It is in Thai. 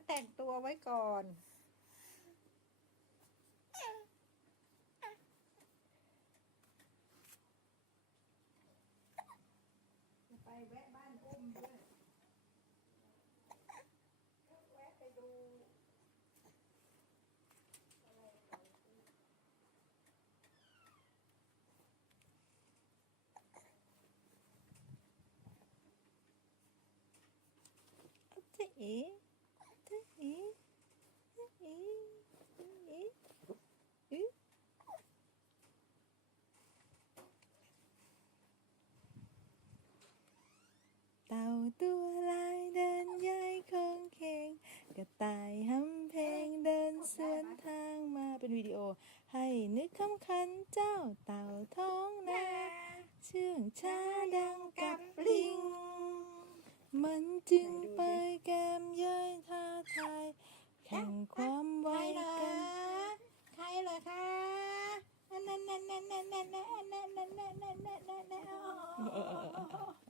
ก็แต่งตัวไว้ก่อนจะไปแวะบ้านอุ้มด้วยแวะไปดูเจ๊เอ๋เจ๊เอ๋เจ๊เอ๋อื้อ เต่าตัวลายเดินย้ายคงเคงกระต่ายหำเพลงเดินสวนทางมาเป็นวิดีโอ ให้นึกคำคันเจ้าเต่าท้องนาเชื่องช้าดังกับลิง มันจึงไปแกมย้อยท่าทายแข่งความไวกัน ใครเหรอคะนั่นนั่นนั่นนั่นนั่นนั่นนั่นนั่นนั่นนั่นนั่นนั่น